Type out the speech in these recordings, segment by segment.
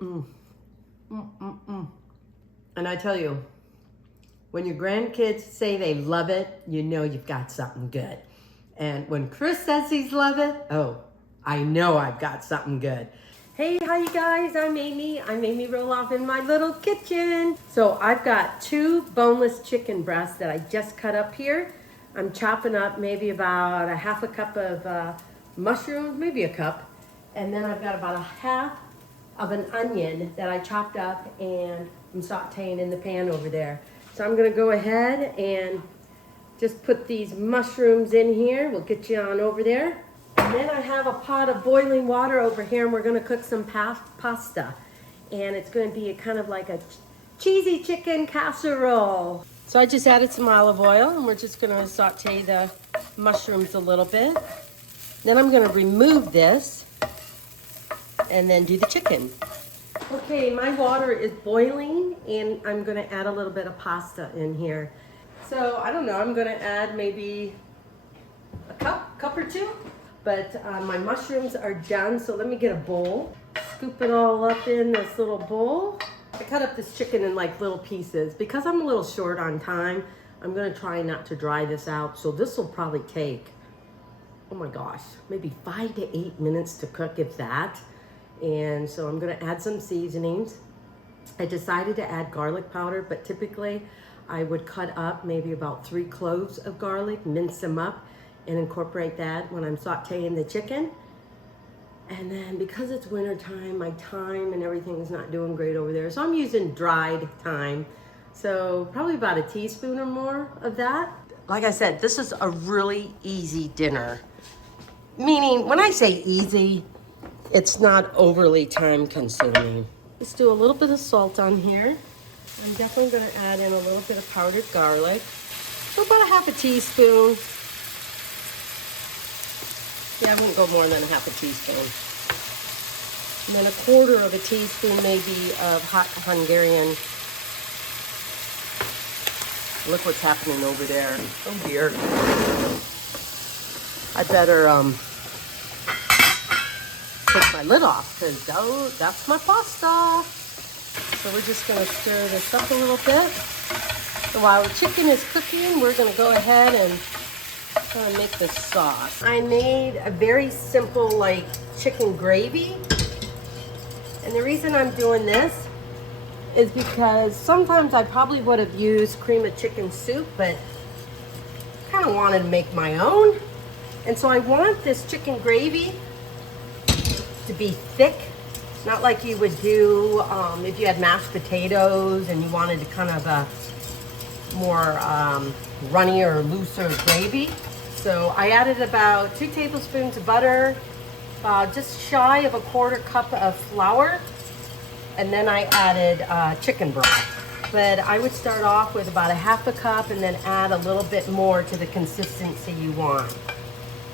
Mm. Mm, mm, mm. And I tell you, when your grandkids say they love it, you know you've got something good. And when Chris says he's love it, oh, I know I've got something good. Hey, hi you guys, I'm Amy. I'm Amy Roloff in my little kitchen. So I've got 2 boneless chicken breasts that I just cut up here. I'm chopping up maybe about a half a cup of mushrooms, maybe a cup. And then I've got about a half of an onion that I chopped up and I'm sauteing in the pan over there. So I'm gonna go ahead and just put these mushrooms in here. We'll get you on over there. And then I have a pot of boiling water over here and we're gonna cook some pasta. And it's gonna be kind of like a cheesy chicken casserole. So I just added some olive oil and we're just gonna saute the mushrooms a little bit. Then I'm gonna remove this and then do the chicken. Okay, my water is boiling and I'm gonna add a little bit of pasta in here. So I don't know, I'm gonna add maybe a cup or 2. But my mushrooms are done, so let me get a bowl. Scoop it all up in this little bowl. I cut up this chicken in like little pieces. Because I'm a little short on time, I'm gonna try not to dry this out. So this will probably take, oh my gosh, maybe 5 to 8 minutes to cook, if that. And so I'm gonna add some seasonings. I decided to add garlic powder, but typically I would cut up maybe about 3 cloves of garlic, mince them up, and incorporate that when I'm sauteing the chicken. And then because it's winter time, my thyme and everything is not doing great over there. So I'm using dried thyme. So probably about a teaspoon or more of that. Like I said, this is a really easy dinner. Meaning, when I say easy, it's not overly time consuming. Let's do a little bit of salt on here. I'm definitely gonna add in a little bit of powdered garlic. So about a half a teaspoon. Yeah, I wouldn't go more than a half a teaspoon. And then a quarter of a teaspoon maybe of hot Hungarian. Look what's happening over there. Oh dear. I better take my lid off because that's my pasta. So we're just gonna stir this up a little bit. So while the chicken is cooking, we're gonna go ahead and make this sauce. I made a very simple like chicken gravy. And the reason I'm doing this is because sometimes I probably would have used cream of chicken soup, but kind of wanted to make my own. And so I want this chicken gravy to be thick, not like you would do if you had mashed potatoes and you wanted to kind of a more runnier or looser gravy. So I added about 2 tablespoons of butter, just shy of a quarter cup of flour, and then I added chicken broth. But I would start off with about a half a cup and then add a little bit more to the consistency you want.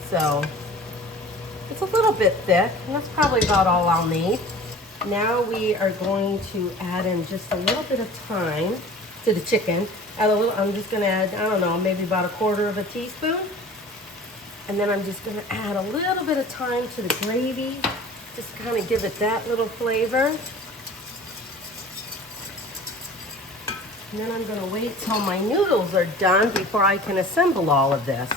So it's a little bit thick, and that's probably about all I'll need. Now we are going to add in just a little bit of thyme to the chicken. I'm just gonna add, I don't know, maybe about a quarter of a teaspoon. And then I'm just gonna add a little bit of thyme to the gravy, just kind of give it that little flavor. And then I'm gonna wait till my noodles are done before I can assemble all of this.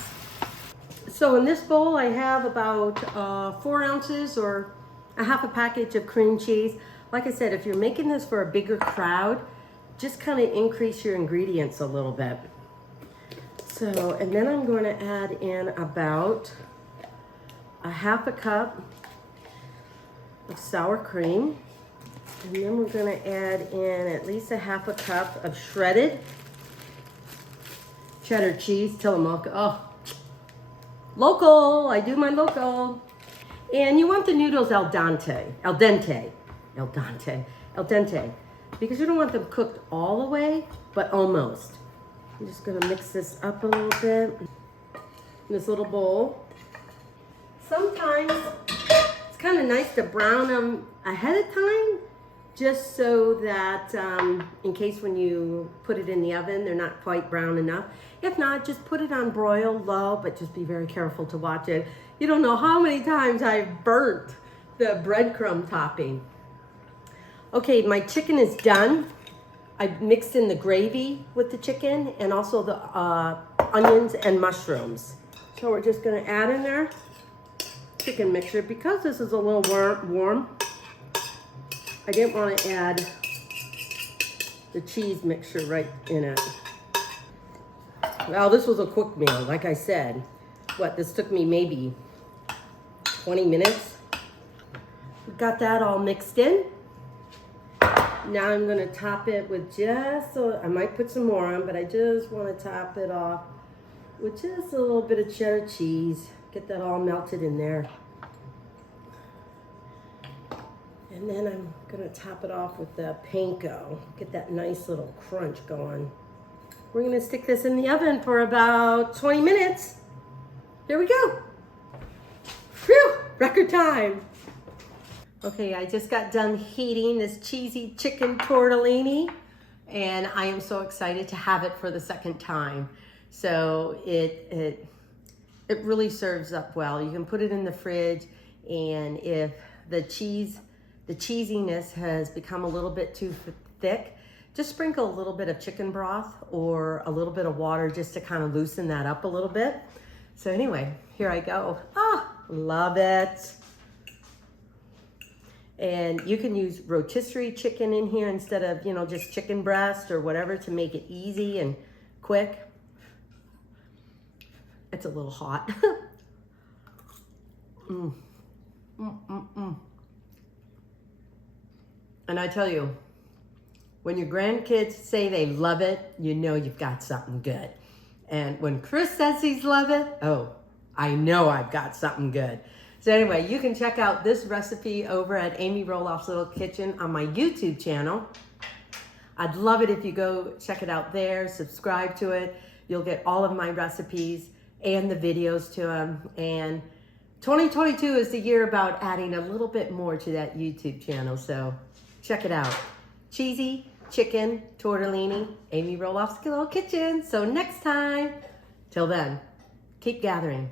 So in this bowl, I have about 4 ounces or a half a package of cream cheese. Like I said, if you're making this for a bigger crowd, just kind of increase your ingredients a little bit. So, and then I'm going to add in about a half a cup of sour cream. And then we're going to add in at least a half a cup of shredded cheddar cheese. Tillamook. Oh, local. I do my local. And you want the noodles al dente. Because you don't want them cooked all the way, but almost. I'm just gonna mix this up a little bit in this little bowl. Sometimes it's kind of nice to brown them ahead of time, just so that in case when you put it in the oven, they're not quite brown enough. If not, just put it on broil low, but just be very careful to watch it. You don't know how many times I've burnt the breadcrumb topping. Okay, my chicken is done. I mixed in the gravy with the chicken and also the onions and mushrooms. So we're just gonna add in there chicken mixture. Because this is a little warm, I didn't want to add the cheese mixture right in it. Well, this was a quick meal, like I said. This took me maybe 20 minutes. We got that all mixed in. Now I'm gonna top it with I might put some more on, but I just wanna top it off with just a little bit of cheddar cheese. Get that all melted in there. And then I'm gonna top it off with the panko. Get that nice little crunch going. We're gonna stick this in the oven for about 20 minutes. Here we go. Phew, record time. Okay, I just got done heating this cheesy chicken tortellini, and I am so excited to have it for the second time. So it really serves up well. You can put it in the fridge, and if the cheesiness has become a little bit too thick, just sprinkle a little bit of chicken broth or a little bit of water just to kind of loosen that up a little bit. So anyway, here I go. Ah, love it. And you can use rotisserie chicken in here instead of, just chicken breast or whatever to make it easy and quick. It's a little hot. And I tell you, when your grandkids say they love it, you know you've got something good. And when Chris says he's love it, oh, I know I've got something good. So anyway, you can check out this recipe over at Amy Roloff's Little Kitchen on my YouTube channel. I'd love it if you go check it out there, subscribe to it. You'll get all of my recipes and the videos to them. And 2022 is the year about adding a little bit more to that YouTube channel. So check it out. Cheesy chicken tortellini, Amy Roloff's Little Kitchen. So next time, till then, keep gathering.